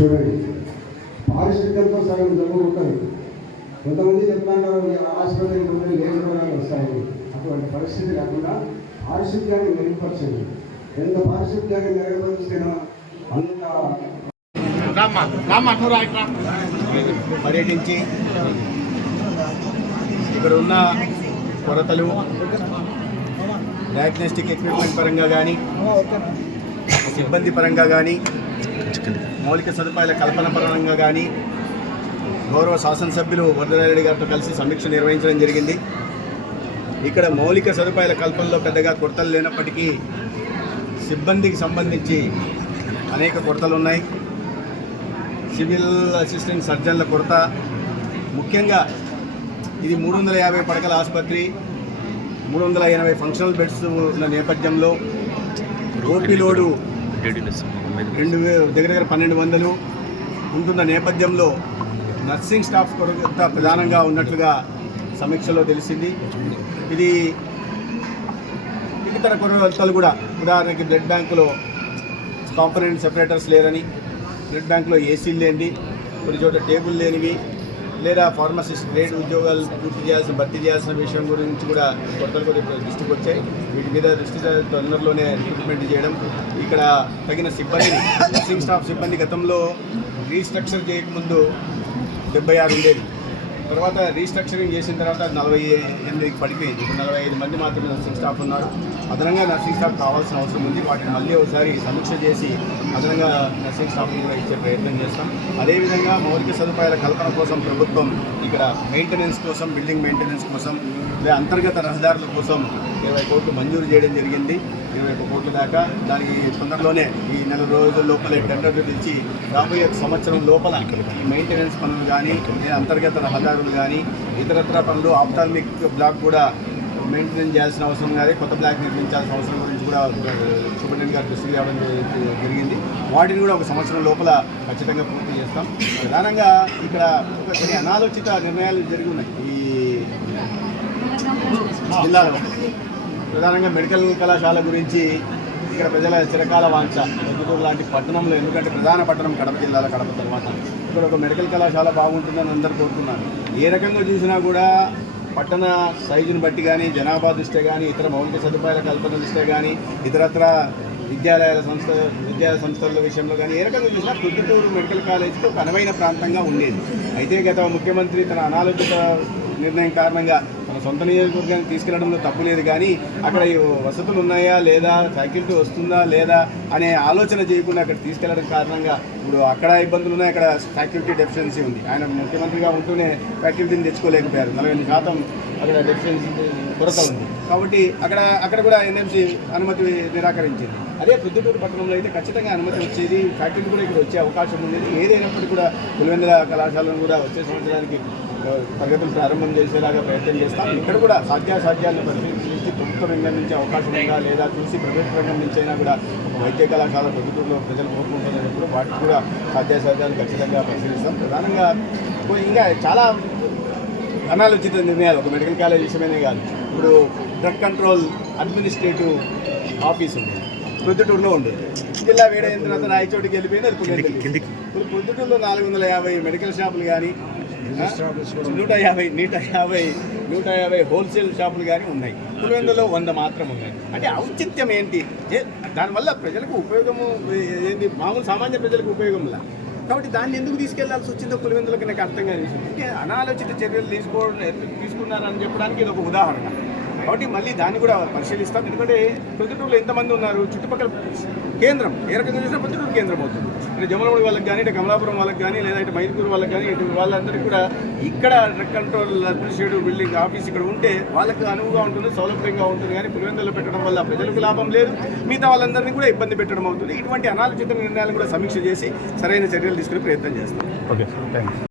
చూడండి. పారిశుద్ధ్యంతో సగం జబ్బు ఉంటుంది కొంతమంది చెప్తుంటారు ఈ ఆసుపత్రికి ముందు లేని రోగాలు వస్తాయి. అటువంటి పరిస్థితి కాకుండా పారిశుద్ధ్యాన్ని మెరుగుపరచండి. ఎంత పారిశుద్ధ్యాన్ని మెరుగుపరిస్తేనో అంత పర్యటించి ఇక్కడ ఉన్న కొరతలు డయాగ్నోస్టిక్ ఎక్విప్మెంట్ పరంగా కానీ సిబ్బంది పరంగా కానీ మౌలిక సదుపాయాల కల్పన పరంగా కానీ గౌరవ శాసనసభ్యులు వరదరారెడ్డి గారితో కలిసి సమీక్ష నిర్వహించడం జరిగింది. ఇక్కడ మౌలిక సదుపాయాల కల్పనలో పెద్దగా కొరతలు లేనప్పటికీ సిబ్బందికి సంబంధించి అనేక కొరతలు ఉన్నాయి. సివిల్ అసిస్టెంట్ సర్జన్ల కొరత ముఖ్యంగా ఇది మూడు వందల యాభై పడకల ఆసుపత్రి మూడు వందల ఎనభై ఫంక్షనల్ బెడ్స్ ఉన్న నేపథ్యంలో ఓపీ లోడు రెండు దగ్గర దగ్గర పన్నెండు వందలు ఉంటున్న నేపథ్యంలో నర్సింగ్ స్టాఫ్ కొరత ప్రధానంగా ఉన్నట్లుగా సమీక్షలో తెలిసింది. ఇది ఇతర కొరతలు కూడా. ఉదాహరణకి బ్లడ్ బ్యాంకులో కాంపనెంట్ సెపరేటర్స్ లేరని బ్లడ్ బ్యాంకులో ఏసీలు లేనివి కొన్ని చోట్ల టేబుల్ లేనివి లేదా ఫార్మసిస్ట్ గ్రేడ్ ఉద్యోగాలు పూర్తి చేయాల్సిన భర్తీ చేయాల్సిన విషయం గురించి కూడా కొత్త దృష్టికి వచ్చాయి. వీటి మీద దృష్టి తొందరలోనే రిక్రూట్మెంట్ చేయడం. ఇక్కడ తగిన సిబ్బంది నర్సింగ్ స్టాఫ్ సిబ్బంది గతంలో రీస్ట్రక్చర్ చేయకముందు డెబ్బై ఆరు ఉండేది. తర్వాత రీస్ట్రక్చరింగ్ చేసిన తర్వాత నలభై ఎనిమిదికి పడిపోయింది. ఇప్పుడు నలభై ఐదు మంది మాత్రమే నర్సింగ్ స్టాఫ్ ఉన్నారు. అదనంగా నర్సింగ్ స్టాఫ్ కావాల్సిన అవసరం ఉంది. వాటిని మళ్ళీ ఒకసారి సమీక్ష చేసి అదనంగా నర్సింగ్ స్టాఫ్ కూడా ఇచ్చే ప్రయత్నం చేస్తాం. అదేవిధంగా మౌలిక సదుపాయాల కల్పన కోసం ప్రభుత్వం ఇక్కడ మెయింటెనెన్స్ కోసం బిల్డింగ్ మెయింటెనెన్స్ కోసం లేదా అంతర్గత రహదారుల కోసం ఇరవై కోట్లు మంజూరు చేయడం జరిగింది. ఇరవై ఒక్క కోట్ల దాకా దానికి తొందరలోనే ఈ నెల రోజుల లోపలే టెండర్లు తెచ్చి రాబోయే సంవత్సరం లోపల ఈ మెయింటెనెన్స్ పనులు కానీ లేదా అంతర్గత రహదారులు కానీ ఇతరత్ర పనులు ఆప్టాల్మిక్ బ్లాక్ కూడా మెయింటెనెన్స్ చేయాల్సిన అవసరం కానీ కొత్త బ్లాక్ నిర్మించాల్సిన అవసరం గురించి కూడా సూపరింటెండెంట్ గారు దృష్టికి రావడం జరిగింది. వాటిని కూడా ఒక సంవత్సరం లోపల ఖచ్చితంగా పూర్తి చేస్తాం. ప్రధానంగా ఇక్కడ ఒక కొన్ని అనాలోచిత నిర్ణయాలు జరిగి ఉన్నాయి. ఈ జిల్లాలో ప్రధానంగా మెడికల్ కళాశాల గురించి ఇక్కడ ప్రజల చిరకాల వాంఛ. పొద్దుటూరు లాంటి పట్టణంలో ఎందుకంటే ప్రధాన పట్టణం కడప జిల్లాలో కడప తర్వాత. ఇక్కడ ఒక మెడికల్ కళాశాల బాగుంటుందని అందరూ కోరుతున్నారు. ఏ రకంగా చూసినా కూడా పట్టణ సైజుని బట్టి కానీ జనాభా దృష్ట్యా కానీ ఇతర మౌలిక సదుపాయాల కల్పన దృష్ట్యా కానీ ఇతరత్ర విద్యాలయాల సంస్థ విద్యా సంస్థల విషయంలో కానీ ఏ రకంగా చూసినా పొద్దుటూరు మెడికల్ కాలేజీకి ఒక అనువైన ప్రాంతంగా ఉండేది. అయితే గత ముఖ్యమంత్రి తన అనాలోచిత నిర్ణయం కారణంగా సొంత నియోజకవర్గానికి తీసుకెళ్ళడంలో తప్పు లేదు కానీ అక్కడ ఈ వసతులు ఉన్నాయా లేదా ఫ్యాకల్టీ వస్తుందా లేదా అనే ఆలోచన చేయకుండా అక్కడ తీసుకెళ్ళడం కారణంగా ఇప్పుడు అక్కడ ఇబ్బందులు ఉన్నాయి అక్కడ ఫ్యాకల్టీ డెఫిషియన్సీ ఉంది. ఆయన ముఖ్యమంత్రిగా ఉంటూనే ఫ్యాకల్టీని తెచ్చుకోలేకపోయారు. నలభై శాతం అక్కడ డెఫిషియన్సీ కొరత ఉంది కాబట్టి అక్కడ అక్కడ కూడా ఎన్ఎంసీ అనుమతి నిరాకరించింది. అదే ప్రొద్దుటూరు పట్టణంలో అయితే ఖచ్చితంగా అనుమతి వచ్చేది ఫ్యాకల్టీ కూడా ఇక్కడ వచ్చే అవకాశం ఉండేది ఏదైనప్పటికీ కూడా పులివెందుల కళాశాలను కూడా వచ్చే సంవత్సరానికి తరగతులు ప్రారంభం చేసేలాగా ప్రయత్నం చేస్తాం. ఇక్కడ కూడా సాధ్యాసాధ్యాలను పరిశీలించి ప్రభుత్వ రంగం నుంచి అవకాశం ఉందా లేదా చూసి ప్రైవేట్ రంగం నుంచి అయినా కూడా ఒక వైద్య కళాశాల ప్రభుత్వంలో ప్రజలు కోరుకుంటున్నప్పుడు వాటికి కూడా సాధ్యాసాధ్యాలు ఖచ్చితంగా పరిశీలిస్తాం. ప్రధానంగా ఇంకా చాలా అనాలోచిత నిర్ణయాలు ఒక మెడికల్ కాలేజ్ విషయమనే కాదు. ఇప్పుడు డ్రగ్ కంట్రోల్ అడ్మినిస్ట్రేటివ్ ఆఫీస్ ఉంది ప్రొద్దుటూరులో ఉండేది జిల్లా వేడైన తర్వాత రాయచోటికి వెళ్ళిపోయింది. ఇప్పుడు ప్రొద్దుటూరులో నాలుగు వందల యాభై మెడికల్ షాపులు కానీ నూట యాభై నూట యాభై నూట యాభై హోల్సేల్ షాపులు కానీ ఉన్నాయి. పులివెందులో వంద మాత్రం ఉన్నాయి. అంటే ఔచిత్యం ఏంటి? దానివల్ల ప్రజలకు ఉపయోగము ఏంటి మామూలు సామాన్య ప్రజలకు ఉపయోగంలా కాబట్టి దాన్ని ఎందుకు తీసుకెళ్ళాల్సి వచ్చిందో పులివెందులకు నాకు అర్థం కాదు అనాలోచిత చర్యలు తీసుకోవడం తీసుకున్నారని చెప్పడానికి ఇది ఒక ఉదాహరణ. కాబట్టి మళ్ళీ దాన్ని కూడా పరిశీలిస్తాం. ఎందుకంటే ప్రొద్దుటూరులో ఎంతమంది ఉన్నారు? చుట్టుపక్కల కేంద్రం ఏ రకంగా చూసినా ప్రొద్దుటూరు కేంద్రం అవుతుంది. ఇటు జమలమూడి వాళ్ళకి కానీ ఇటు కమలాపురం వాళ్ళకి కానీ లేదా ఇటు మైదుకూరు వాళ్ళకి కానీ ఇటు వాళ్ళందరికీ కూడా ఇక్కడ కంట్రోల్ అడ్మినిస్ట్రేటివ్ బిల్డింగ్ ఆఫీస్ ఇక్కడ ఉంటే వాళ్ళకి అనువుగా ఉంటుంది సౌలభ్యంగా ఉంటుంది. కానీ పులివెందులో పెట్టడం వల్ల ప్రజలకు లాభం లేదు. మిగతా వాళ్ళందరినీ కూడా ఇబ్బంది పెట్టడం అవుతుంది. ఇటువంటి అనాలోచిత నిర్ణయాలు కూడా సమీక్ష చేసి సరైన చర్యలు తీసుకునే ప్రయత్నం చేస్తాం. Okay thanks